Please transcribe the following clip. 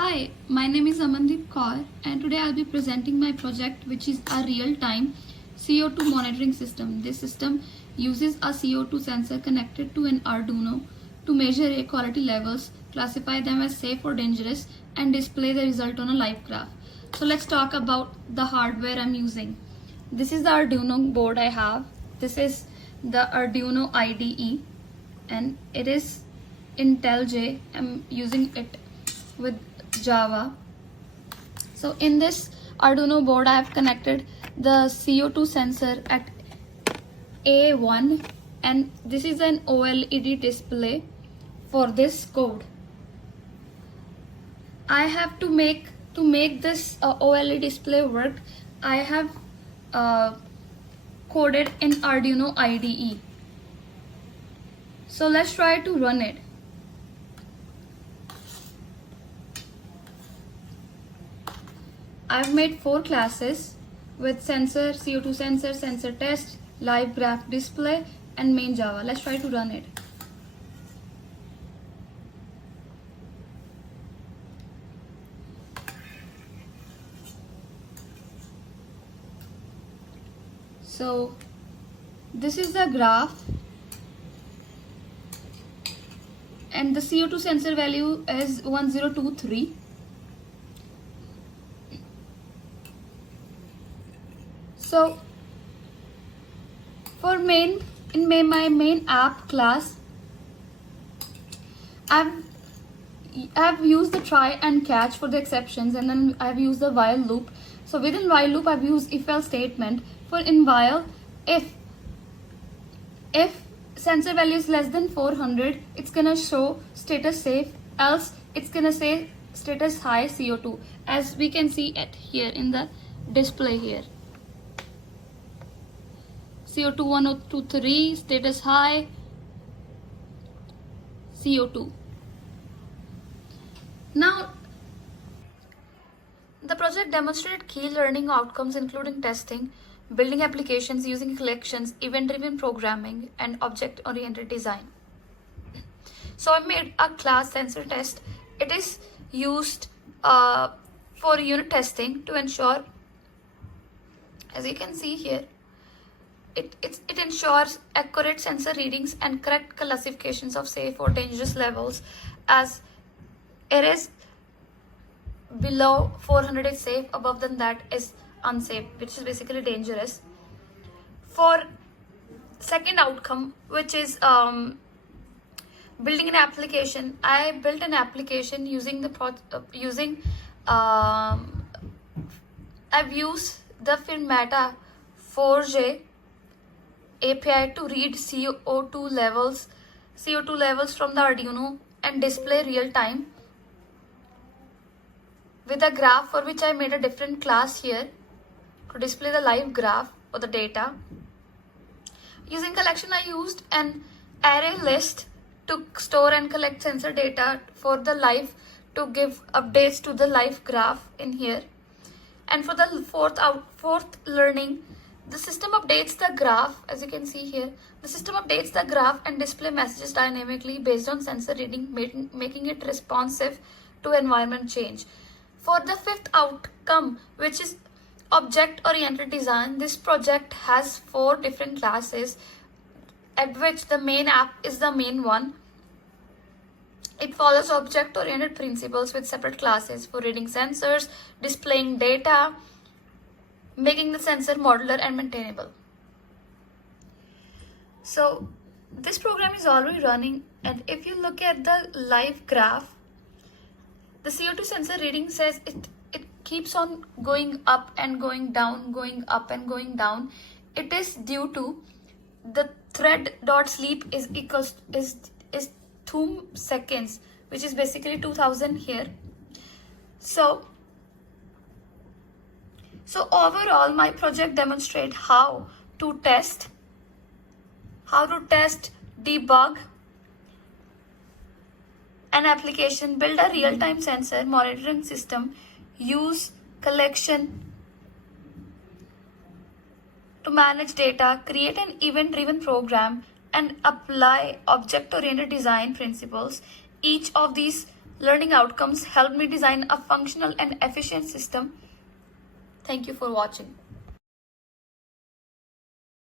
Hi, my name is Amandeep Kaur and today I'll be presenting my project which is a real-time CO2 monitoring system. This system uses a CO2 sensor connected to an Arduino to measure air quality levels, classify them as safe or dangerous and display the result on a live graph. So let's talk about the hardware I'm using. This is the Arduino board I have. This is the Arduino IDE and it is Intel J. I'm using it with Java. So in this Arduino board I have connected the CO2 sensor at A1 and this is an OLED display for this code. I have to make this OLED display work. I have coded in Arduino IDE. So let's try to run it. I've made 4 classes with sensor, CO2 sensor, sensor test, live graph display and main Java. Let's try to run it. So this is the graph and the CO2 sensor value is 1023. So for my main app class, I've used the try and catch for the exceptions, and then I've used the while loop. So within while loop I've used if else statement. For in while, if sensor value is less than 400, it's gonna show status safe, else it's gonna say status high CO2, as we can see it here in the display here. CO2 1023, status high, CO2. Now, the project demonstrated key learning outcomes including testing, building applications using collections, event-driven programming, and object-oriented design. So I made a class sensor test. It is used for unit testing to ensure, as you can see here, it ensures accurate sensor readings and correct classifications of safe or dangerous levels, as it is below 400 is safe, above than that is unsafe, which is basically dangerous. For second outcome, which is building an application, I built an application using I've used the Firmata 4J API to read CO2 levels from the Arduino and display real time with a graph, for which I made a different class here to display the live graph or the data. Using collection, I used an array list to store and collect sensor data for the live, to give updates to the live graph in here. And for the fourth learning, the system updates the graph, as you can see here. The system updates the graph and display messages dynamically based on sensor reading, making it responsive to environment change. For the fifth outcome, which is object-oriented design, this project has 4 different classes, at which the main app is the main one. It follows object-oriented principles with separate classes for reading sensors, displaying data, making the sensor modular and maintainable. So this program is already running, and if you look at the live graph, the CO2 sensor reading says it keeps on going up and going down, going up and going down. It is due to the thread.sleep is 2 seconds, which is basically 2000 here. So overall, my project demonstrates how to test, debug an application, build a real-time sensor monitoring system, use collection to manage data, create an event-driven program, and apply object-oriented design principles. Each of these learning outcomes helped me design a functional and efficient system. Thank you for watching.